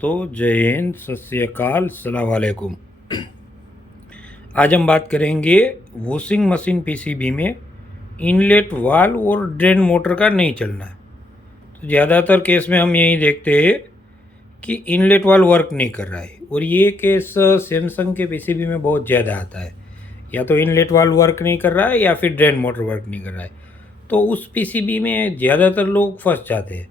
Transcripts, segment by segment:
दोस्तों, जय हिंद, सत श्री अकाल, अस्सलाम वालेकुम। आज हम बात करेंगे वॉशिंग मशीन पीसीबी में इनलेट वाल्व और ड्रेन मोटर का नहीं चलना। तो ज़्यादातर केस में हम यही देखते हैं कि इनलेट वाल्व वर्क नहीं कर रहा है, और ये केस सैमसंग के पीसीबी में बहुत ज़्यादा आता है। या तो इनलेट वाल्व वर्क नहीं कर रहा है या फिर ड्रेन मोटर वर्क नहीं कर रहा है। तो उस पीसीबी में ज़्यादातर लोग फंस जाते हैं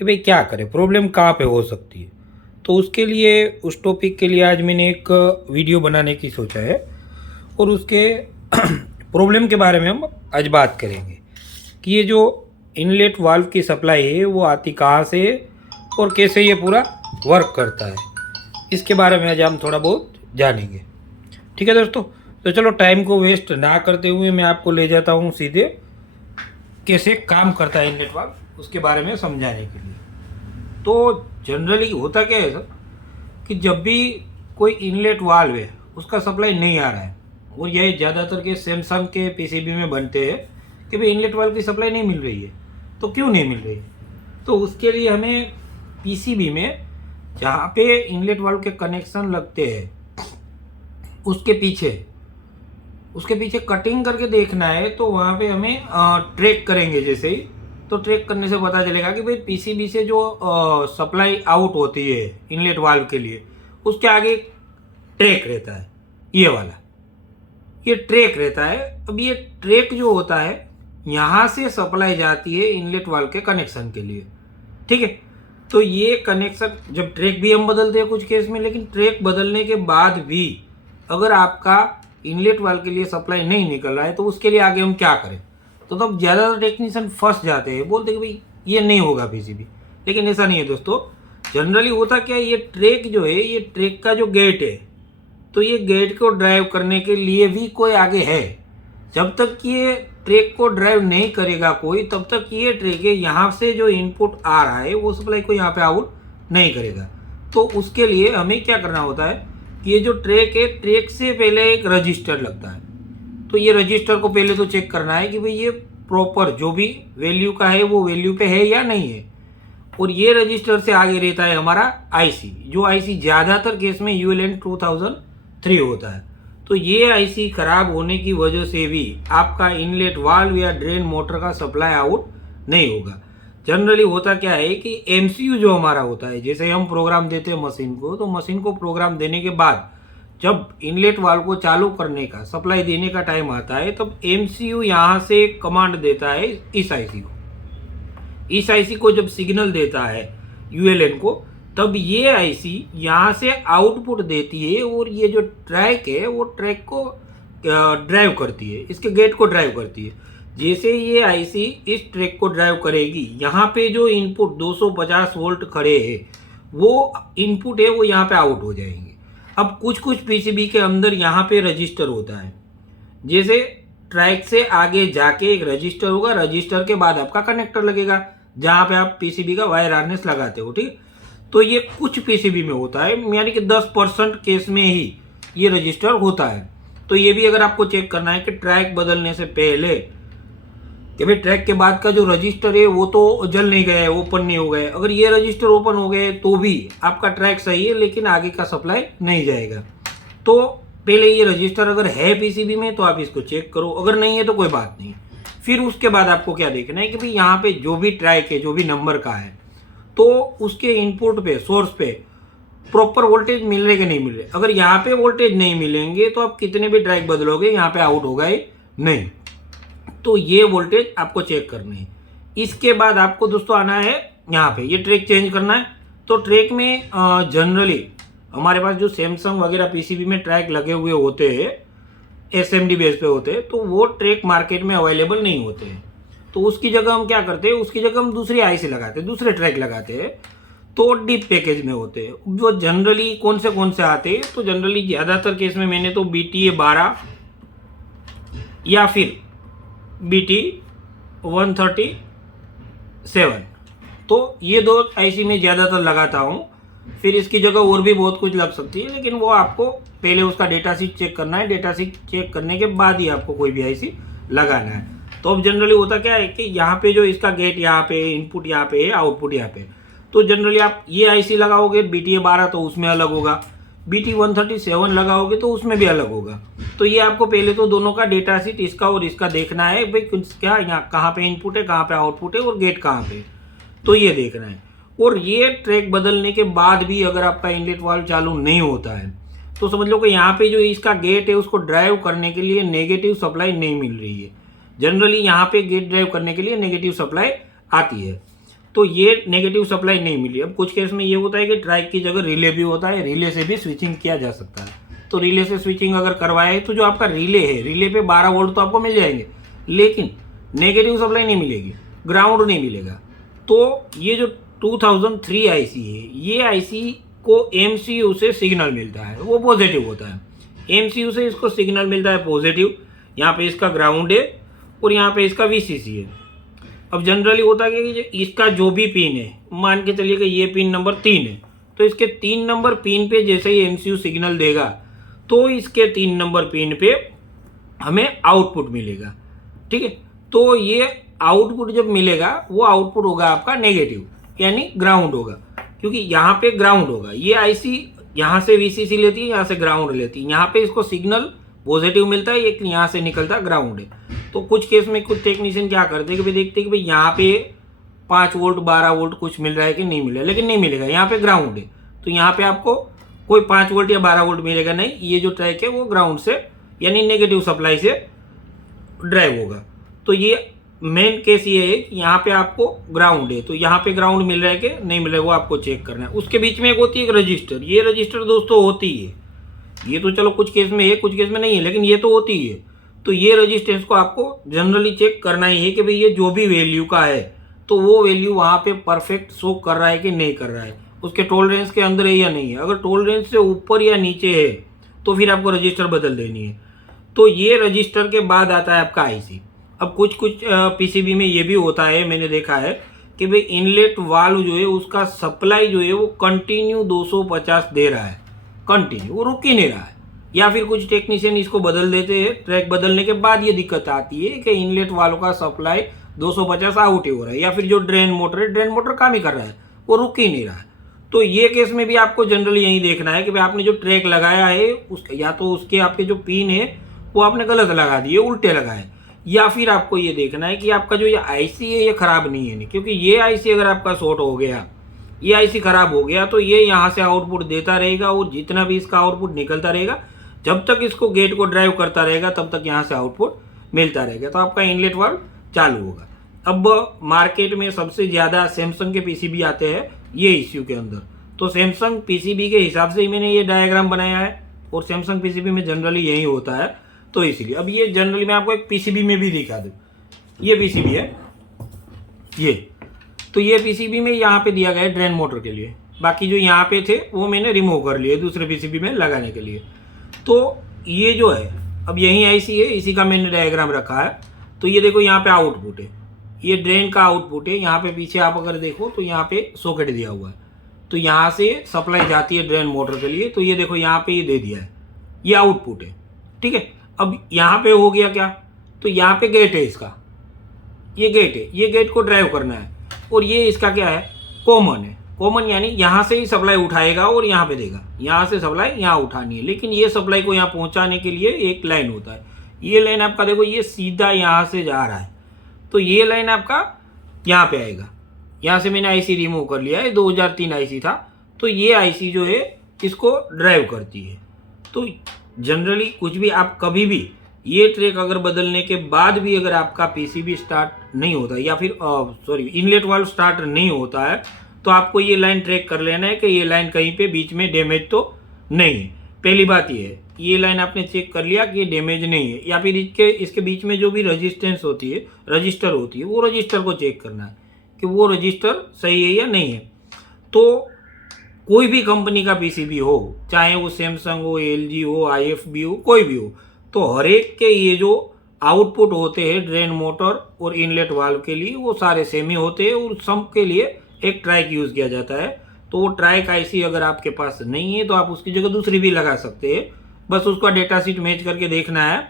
कि भाई क्या करें, प्रॉब्लम कहाँ पे हो सकती है। तो उसके लिए, उस टॉपिक के लिए आज मैंने एक वीडियो बनाने की सोचा है, और उसके प्रॉब्लम के बारे में हम आज बात करेंगे कि ये जो इनलेट वाल्व की सप्लाई है वो आती कहाँ से है और कैसे ये पूरा वर्क करता है। इसके बारे में आज हम थोड़ा बहुत जानेंगे। ठीक है दोस्तों, तो चलो टाइम को वेस्ट ना करते हुए मैं आपको ले जाता हूँ सीधे कैसे काम करता है इनलेट वाल्व, उसके बारे में समझाने के लिए। तो जनरली होता क्या है सर कि जब भी कोई इनलेट वाल्व है उसका सप्लाई नहीं आ रहा है, और यही ज़्यादातर के सैमसंग के पीसीबी में बनते हैं कि भाई इनलेट वाल्व की सप्लाई नहीं मिल रही है। तो क्यों नहीं मिल रही है? तो उसके लिए हमें पीसीबी में जहाँ पे इनलेट वाल्व के कनेक्शन लगते हैं उसके पीछे कटिंग करके देखना है। तो वहाँ पे हमें ट्रैक करेंगे, जैसे ही तो ट्रैक करने से पता चलेगा कि भाई पीसीबी से जो सप्लाई आउट होती है इनलेट वाल्व के लिए, उसके आगे ट्रैक रहता है, ये वाला ये ट्रैक रहता है। अब ये ट्रैक जो होता है यहाँ से सप्लाई जाती है इनलेट वाल्व के कनेक्शन के लिए। ठीक है, तो ये कनेक्शन, जब ट्रैक भी हम बदलते हैं कुछ केस में, लेकिन ट्रैक बदलने के बाद भी अगर आपका इनलेट वाल्व के लिए सप्लाई नहीं निकल रहा है तो उसके लिए आगे हम क्या करें? तो तब ज़्यादातर टेक्नीशियन फंस जाते हैं, बोलते कि भाई ये नहीं होगा पीसीबी। लेकिन ऐसा नहीं है दोस्तों। जनरली होता क्या है, ये ट्रैक जो है, ये ट्रैक का जो गेट है, तो ये गेट को ड्राइव करने के लिए भी कोई आगे है। जब तक ये ट्रैक को ड्राइव नहीं करेगा कोई, तब तक ये ट्रैक है, यहाँ से जो इनपुट आ रहा है वो सप्लाई को यहाँ पे आउट नहीं करेगा। तो उसके लिए हमें क्या करना होता है कि ये जो ट्रैक है, ट्रैक से पहले एक रजिस्टर लगता है। तो ये रजिस्टर को पहले तो चेक करना है कि भाई ये प्रॉपर जो भी वैल्यू का है वो वैल्यू पे है या नहीं है। और ये रजिस्टर से आगे रहता है हमारा आईसी, जो आईसी ज़्यादातर केस में ULN 2003 होता है। तो ये आईसी खराब होने की वजह से भी आपका इनलेट वाल्व या ड्रेन मोटर का सप्लाई आउट नहीं होगा। जनरली होता क्या है कि MCU जो हमारा होता है, जैसे हम प्रोग्राम देते हैं मशीन को, तो मशीन को प्रोग्राम देने के बाद जब इनलेट वाल्व को चालू करने का, सप्लाई देने का टाइम आता है, तब MCU यहाँ से कमांड देता है इस आईसी को। इस आईसी को जब सिग्नल देता है ULN को, तब ये आईसी यहाँ से आउटपुट देती है, और ये जो ट्रैक है वो ट्रैक को ड्राइव करती है, इसके गेट को ड्राइव करती है। जैसे ये आईसी इस ट्रैक को ड्राइव करेगी, यहाँ पे जो इनपुट 250 वोल्ट खड़े हैं, वो इनपुट है वो यहाँ पे आउट हो जाएंगे। अब कुछ पीसीबी के अंदर यहाँ पे रजिस्टर होता है, जैसे ट्रैक से आगे जाके एक रजिस्टर होगा, रजिस्टर के बाद आपका कनेक्टर लगेगा जहाँ पे आप पीसीबी का वायर हार्नेस लगाते हो। ठीक, तो ये कुछ पीसीबी में होता है, यानी कि 10% केस में ही ये रजिस्टर होता है। तो ये भी अगर आपको चेक करना है कि ट्रैक बदलने से पहले कि भाई ट्रैक के बाद का जो रजिस्टर है वो तो जल नहीं गया है, ओपन नहीं हो गया। अगर ये रजिस्टर ओपन हो गए तो भी आपका ट्रैक सही है, लेकिन आगे का सप्लाई नहीं जाएगा। तो पहले ये रजिस्टर अगर है पीसीबी में तो आप इसको चेक करो, अगर नहीं है तो कोई बात नहीं। फिर उसके बाद आपको क्या देखना है कि भाई यहाँ पे जो भी ट्रैक है, जो भी नंबर का है, तो उसके इनपुट पे, सोर्स पे प्रॉपर वोल्टेज मिल रहे कि नहीं मिल रहे। अगर यहाँ पे वोल्टेज नहीं मिलेंगे तो आप कितने भी ट्रैक बदलोगे यहाँ पे आउट होगा ही नहीं। तो ये वोल्टेज आपको चेक करनी है। इसके बाद आपको दोस्तों आना है यहाँ पे, ये ट्रैक चेंज करना है। तो ट्रैक में जनरली हमारे पास जो सैमसंग वगैरह पीसीबी में ट्रैक लगे हुए होते हैं, SMD बेस पे होते हैं, तो वो ट्रैक मार्केट में अवेलेबल नहीं होते हैं। तो उसकी जगह हम क्या करते हैं, उसकी जगह हम दूसरी आईसी लगाते हैं, दूसरे ट्रैक लगाते हैं। तो डीप पैकेज में होते हैं जो जनरली कौन से आते हैं। तो जनरली ज़्यादातर केस में मैंने तो BTA 12 या फिर BT 137, तो ये दो आईसी में ज़्यादातर लगाता हूँ। फिर इसकी जगह और भी बहुत कुछ लग सकती है, लेकिन वो आपको पहले उसका डेटा शीट चेक करना है। डेटा शीट चेक करने के बाद ही आपको कोई भी आईसी लगाना है। तो अब जनरली होता क्या है कि यहाँ पे जो इसका गेट यहाँ पे, इनपुट यहाँ पे है, आउटपुट यहाँ पे। तो जनरली आप ये आईसी लगाओगे BTA12 तो उसमें अलग होगा, BT137 लगाओगे तो उसमें भी अलग होगा। तो ये आपको पहले तो दोनों का डेटा शीट इसका और इसका देखना है भाई क्या यहाँ कहाँ पे इनपुट है, कहाँ पे आउटपुट है और गेट कहाँ पे, तो ये देखना है। और ये ट्रैक बदलने के बाद भी अगर आपका इनलेट वाल्व चालू नहीं होता है तो समझ लो कि यहाँ पे जो इसका गेट है उसको ड्राइव करने के लिए नेगेटिव सप्लाई नहीं मिल रही है। जनरली यहाँ पे गेट ड्राइव करने के लिए नेगेटिव सप्लाई आती है, तो ये नेगेटिव सप्लाई नहीं मिली। अब कुछ केस में ये होता है कि ट्राइक की जगह रिले भी होता है, रिले से भी स्विचिंग किया जा सकता है। तो रिले से स्विचिंग अगर करवाए तो जो आपका रिले है, रिले पे 12 वोल्ट तो आपको मिल जाएंगे, लेकिन नेगेटिव सप्लाई नहीं मिलेगी, ग्राउंड नहीं मिलेगा। तो ये जो 2003 आईसी है, ये आईसी को MCU से सिग्नल मिलता है, वो पॉजिटिव होता है। MCU से इसको सिग्नल मिलता है पॉजिटिव, यहाँ पे इसका ग्राउंड है और यहाँ पे इसका VCC है। अब जनरली होता है कि इसका जो भी पिन है, मान के चलिए कि ये पिन नंबर 3 है, तो इसके 3 नंबर पिन पे जैसे ही MCU सिग्नल देगा तो इसके 3 नंबर पिन पे हमें आउटपुट मिलेगा। ठीक है, तो ये आउटपुट जब मिलेगा वो आउटपुट होगा आपका नेगेटिव, यानी ग्राउंड होगा, क्योंकि यहाँ पे ग्राउंड होगा। ये आईसी यहाँ से VCC लेती है, यहाँ से ग्राउंड लेती है, यहाँ पे इसको सिग्नल पॉजिटिव मिलता है, एक यहाँ से निकलता ग्राउंड है। तो कुछ केस में कुछ टेक्नीशियन क्या करते हैं कि भाई देखते हैं कि भाई यहाँ पे 5 वोल्ट 12 वोल्ट कुछ मिल रहा है कि नहीं मिल रहा है, लेकिन नहीं मिलेगा, यहाँ पे ग्राउंड है, तो यहाँ पे आपको कोई 5 वोल्ट या 12 वोल्ट मिलेगा नहीं। ये जो ट्रैक है वो ग्राउंड से यानी नेगेटिव सप्लाई से ड्राइव होगा। तो ये मेन केस ये है कि यहाँ पे आपको ग्राउंड है, तो यहाँ पे ग्राउंड मिल रहा है कि नहीं मिल रहा है वो आपको चेक करना है। उसके बीच में एक होती है रजिस्टर, ये रजिस्टर दोस्तों होती है, ये तो चलो कुछ केस में है कुछ केस में नहीं है, लेकिन ये तो होती है। तो ये रजिस्टेंस को आपको जनरली चेक करना ही है कि भाई ये जो भी वैल्यू का है तो वो वैल्यू वहाँ पे परफेक्ट शो कर रहा है कि नहीं कर रहा है, उसके टॉलरेंस के अंदर है या नहीं है। अगर टॉलरेंस से ऊपर या नीचे है तो फिर आपको रजिस्टर बदल देनी है। तो ये रजिस्टर के बाद आता है आपका आईसी। अब कुछ पीसीबी में ये भी होता है, मैंने देखा है कि भाई इनलेट वाल्व जो है उसका सप्लाई जो है वो कंटिन्यू 250 दे रहा है, कंटिन्यू, वो रुक ही नहीं रहा है, या फिर कुछ टेक्नीशियन इसको बदल देते हैं। ट्रैक बदलने के बाद ये दिक्कत आती है कि इनलेट वाल्व का सप्लाई 250 आउट ही हो रहा है, या फिर जो ड्रेन मोटर है, ड्रेन मोटर काम ही कर रहा है, वो रुक ही नहीं रहा है। तो ये केस में भी आपको जनरली यही देखना है कि भाई आपने जो ट्रैक लगाया है या तो उसके आपके जो पिन है वो आपने गलत लगा दिए, उल्टे लगाए, या फिर आपको ये देखना है कि आपका जो ये आईसी है ये खराब नहीं है, क्योंकि ये आईसी अगर आपका शॉर्ट हो गया, ये आईसी खराब हो गया तो ये यहाँ से आउटपुट देता रहेगा और जितना भी इसका आउटपुट निकलता रहेगा, जब तक इसको गेट को ड्राइव करता रहेगा तब तक यहाँ से आउटपुट मिलता रहेगा, तो आपका इनलेट वाल्व चालू होगा। अब मार्केट में सबसे ज़्यादा सैमसंग के पीसीबी आते हैं ये इश्यू के अंदर, तो सैमसंग पीसीबी के हिसाब से ही मैंने ये डायग्राम बनाया है, और सैमसंग पीसीबी में जनरली यही होता है, तो इसलिए। अब ये जनरली मैं आपको एक पीसीबी में भी दिखा दूँ, ये पीसीबी है ये, तो ये पीसीबी में यहाँ पे दिया गया है ड्रेन मोटर के लिए, बाकी जो यहाँ पे थे वो मैंने रिमूव कर लिए दूसरे पीसीबी में लगाने के लिए। तो ये जो है अब यही आईसी है, इसी का मैंने डायग्राम रखा है। तो ये देखो यहाँ पे आउटपुट है, ये ड्रेन का आउटपुट है, यहाँ पे पीछे आप अगर देखो तो यहाँ पे सॉकेट दिया हुआ है, तो यहाँ से सप्लाई जाती है ड्रेन मोटर के लिए। तो ये देखो यहाँ पे ये दे दिया है, ये आउटपुट है, ठीक है। अब यहाँ पे हो गया क्या, तो यहाँ पे गेट है इसका, ये गेट है, ये गेट को ड्राइव करना है, और ये इसका क्या है, कॉमन है। कॉमन यानी यहाँ से ही सप्लाई उठाएगा और यहाँ पे देगा, यहाँ से सप्लाई यहाँ उठानी है, लेकिन ये सप्लाई को यहाँ पहुँचाने के लिए एक लाइन होता है। ये लाइन आपका देखो ये सीधा यहाँ से जा रहा है, तो ये लाइन आपका यहाँ पे आएगा। यहाँ से मैंने आईसी रिमूव कर लिया है, 2003 आईसी था, तो ये आईसी जो है इसको ड्राइव करती है। तो जनरली कुछ भी आप कभी भी ये ट्रैक अगर बदलने के बाद भी अगर आपका पीसीबी स्टार्ट नहीं होता, या फिर इनलेट वाल्व स्टार्ट नहीं होता है, तो आपको ये लाइन ट्रैक कर लेना है कि ये लाइन कहीं पे बीच में डैमेज तो नहीं है। पहली बात ये है, ये लाइन आपने चेक कर लिया कि ये डैमेज नहीं है, या फिर इसके बीच में जो भी रजिस्टेंस होती है, रजिस्टर होती है, वो रजिस्टर को चेक करना है कि वो रजिस्टर सही है या नहीं है। तो कोई भी कंपनी का पीसीबी हो, चाहे वो सैमसंग हो, एलजी हो, आईएफबी हो, कोई भी हो, तो हर एक के ये जो आउटपुट होते हैं ड्रेन मोटर और इनलेट वाल्व के लिए वो सारे सेम ही होते हैं, और सब के लिए एक ट्राइक यूज़ किया जाता है। तो वो ट्राइक आईसी अगर आपके पास नहीं है तो आप उसकी जगह दूसरी भी लगा सकते हैं, बस उसका डेटा शीट मैच करके देखना है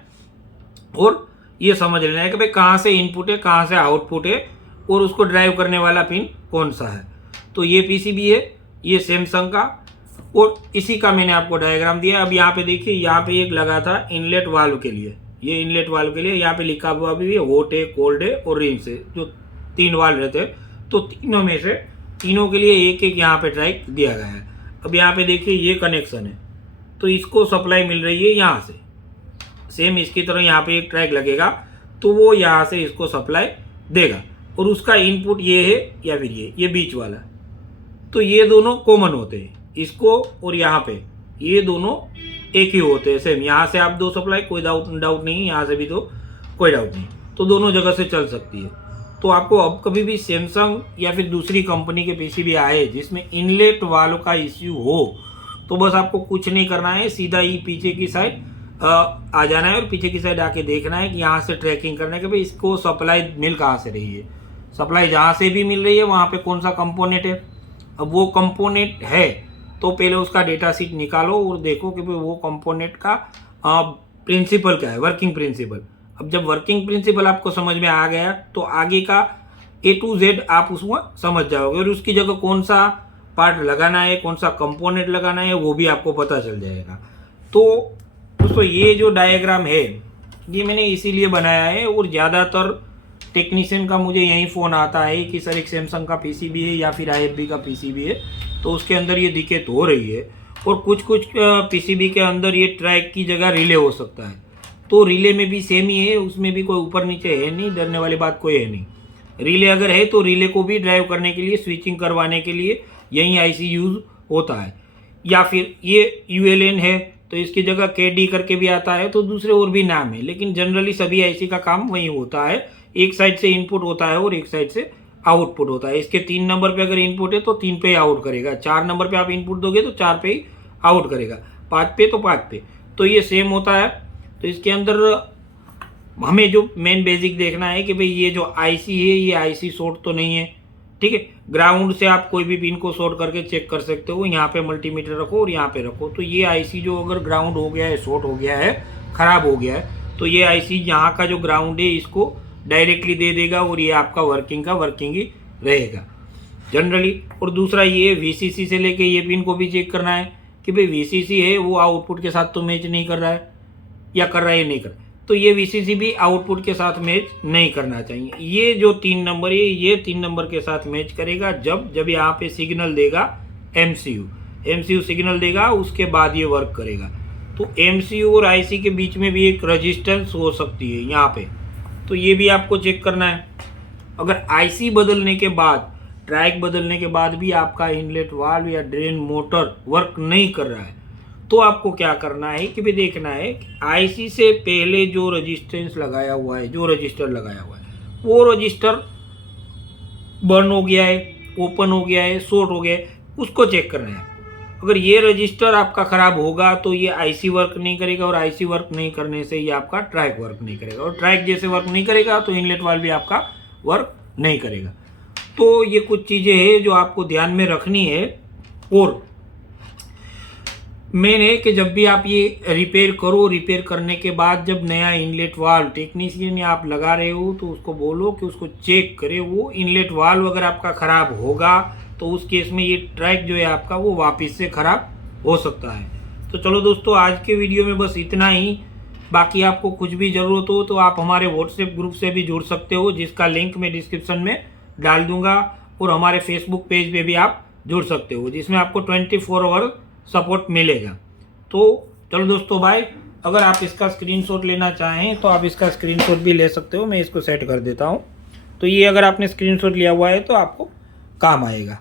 और ये समझ लेना है कि भाई कहाँ से इनपुट है, कहाँ से आउटपुट है, और उसको ड्राइव करने वाला पिन कौन सा है। तो ये पीसीबी है, ये सैमसंग का, और इसी का मैंने आपको डायग्राम दिया। अब यहाँ पे देखिए, यहाँ पे एक लगा था इनलेट वाल्व के लिए, ये इनलेट वाल्व के लिए यहाँ पे लिखा हुआ भी है हॉट है, कोल्ड है और रिंस है, जो 3 वाल्व रहते हैं। तो तीनों में से तीनों के लिए एक एक यहाँ पे ट्रैक दिया गया है। अब यहाँ पे देखिए ये कनेक्शन है, तो इसको सप्लाई मिल रही है यहाँ से, सेम इसकी तरह यहाँ पे एक ट्रैक लगेगा, तो वो यहाँ से इसको सप्लाई देगा, और उसका इनपुट ये है या फिर ये बीच वाला, तो ये दोनों कॉमन होते हैं, इसको और यहाँ पे ये दोनों एक ही होते हैं सेम। यहाँ से आप दो सप्लाई, कोई डाउट नहीं, यहाँ से भी तो कोई डाउट नहीं, तो दोनों जगह से चल सकती है। तो आपको अब कभी भी सैमसंग या फिर दूसरी कंपनी के पीसीबी आए जिसमें इनलेट वालों का इश्यू हो, तो बस आपको कुछ नहीं करना है, सीधा ही पीछे की साइड आ जाना है और पीछे की साइड आके देखना है कि यहाँ से ट्रैकिंग करना है कि भाई इसको सप्लाई मिल कहाँ से रही है, सप्लाई जहाँ से भी मिल रही है वहाँ पे कौन सा कंपोनेंट है। अब वो कंपोनेंट है तो पहले उसका डेटा शीट निकालो और देखो कि भाई वो कंपोनेंट का प्रिंसिपल क्या है, वर्किंग प्रिंसिपल। अब जब वर्किंग प्रिंसिपल आपको समझ में आ गया तो आगे का A to Z आप उसमें समझ जाओगे, और उसकी जगह कौन सा पार्ट लगाना है, कौन सा कंपोनेंट लगाना है, वो भी आपको पता चल जाएगा। तो दोस्तों ये जो डायग्राम है ये मैंने इसीलिए बनाया है, और ज़्यादातर टेक्नीशियन का मुझे यही फ़ोन आता है कि सर एक सैमसंग का पीसीबी है या फिर IFB का पीसीबी है, तो उसके अंदर ये दिक्कत हो रही है, और कुछ पीसीबी के अंदर ये ट्रैक की जगह रिले हो सकता है। तो रिले में भी सेम ही है, उसमें भी कोई ऊपर नीचे है नहीं, डरने वाली बात कोई है नहीं। रिले अगर है तो रिले को भी ड्राइव करने के लिए, स्विचिंग करवाने के लिए यही IC यूज़ होता है। या फिर ये ULN है तो इसकी जगह KD करके भी आता है, तो दूसरे और भी नाम है, लेकिन जनरली सभी IC का काम वही होता है। एक साइड से इनपुट होता है और एक साइड से आउटपुट होता है। इसके 3 नंबर पे अगर इनपुट है तो 3 पे आउट करेगा, 4 नंबर पे आप इनपुट दोगे तो 4 पे ही आउट करेगा, 5 पे तो 5 पे, तो ये सेम होता है। तो इसके अंदर हमें जो मेन बेसिक देखना है कि भाई ये जो IC है ये IC शॉर्ट तो नहीं है, ठीक है। ग्राउंड से आप कोई भी पिन को शॉर्ट करके चेक कर सकते हो, यहाँ पे मल्टीमीटर रखो और यहाँ पे रखो, तो ये IC जो अगर ग्राउंड हो गया है, शॉर्ट हो गया है, ख़राब हो गया है, तो ये IC यहाँ का जो ग्राउंड है इसको डायरेक्टली दे देगा, और ये आपका वर्किंग ही रहेगा जनरली। और दूसरा ये VCC से लेके ये पिन को भी चेक करना है कि भाई VCC है वो आउटपुट के साथ तो मैच नहीं कर रहा है, या कर रहा है या नहीं कर रहा है, तो ये VCC भी आउटपुट के साथ मैच नहीं करना चाहिए। ये जो 3 नंबर है ये 3 नंबर के साथ मैच करेगा जब यहाँ पे सिग्नल देगा MCU सिग्नल देगा, उसके बाद ये वर्क करेगा। तो MCU और IC के बीच में भी एक रजिस्टेंस हो सकती है यहाँ पे, तो ये भी आपको चेक करना है। अगर IC बदलने के बाद, ट्रैक बदलने के बाद भी आपका इनलेट वाल्व या ड्रेन मोटर वर्क नहीं कर रहा है, तो आपको क्या करना है कि भी देखना है कि IC से पहले जो रजिस्टेंस लगाया हुआ है, जो रजिस्टर लगाया हुआ है, वो रजिस्टर बर्न हो गया है, ओपन हो गया है, शॉर्ट हो गया है, उसको चेक करना है। अगर ये रजिस्टर आपका ख़राब होगा तो ये IC वर्क नहीं करेगा, और IC वर्क नहीं करने से ये आपका ट्रैक वर्क नहीं करेगा, और ट्रैक जैसे वर्क नहीं करेगा तो इनलेट वाल्व भी आपका वर्क नहीं करेगा। तो ये कुछ चीज़ें हैं जो आपको ध्यान में रखनी है। और मेन है कि जब भी आप ये रिपेयर करो, रिपेयर करने के बाद जब नया इनलेट वाल्व टेक्नीशियन या आप लगा रहे हो तो उसको बोलो कि उसको चेक करे। वो इनलेट वाल्व अगर आपका ख़राब होगा तो उस केस में ये ट्रैक जो है आपका वो वापस से ख़राब हो सकता है। तो चलो दोस्तों, आज के वीडियो में बस इतना ही। बाकी आपको कुछ भी ज़रूरत हो तो आप हमारे व्हाट्सएप ग्रुप से भी जुड़ सकते हो, जिसका लिंक मैं डिस्क्रिप्शन में डाल दूंगा, और हमारे फेसबुक पेज पे भी आप जुड़ सकते हो, जिसमें आपको 24 आवर सपोर्ट मिलेगा। तो चलो दोस्तों बाय। अगर आप इसका स्क्रीनशॉट लेना चाहें तो आप इसका स्क्रीनशॉट भी ले सकते हो, मैं इसको सेट कर देता हूँ। तो ये अगर आपने स्क्रीनशॉट लिया हुआ है तो आपको काम आएगा।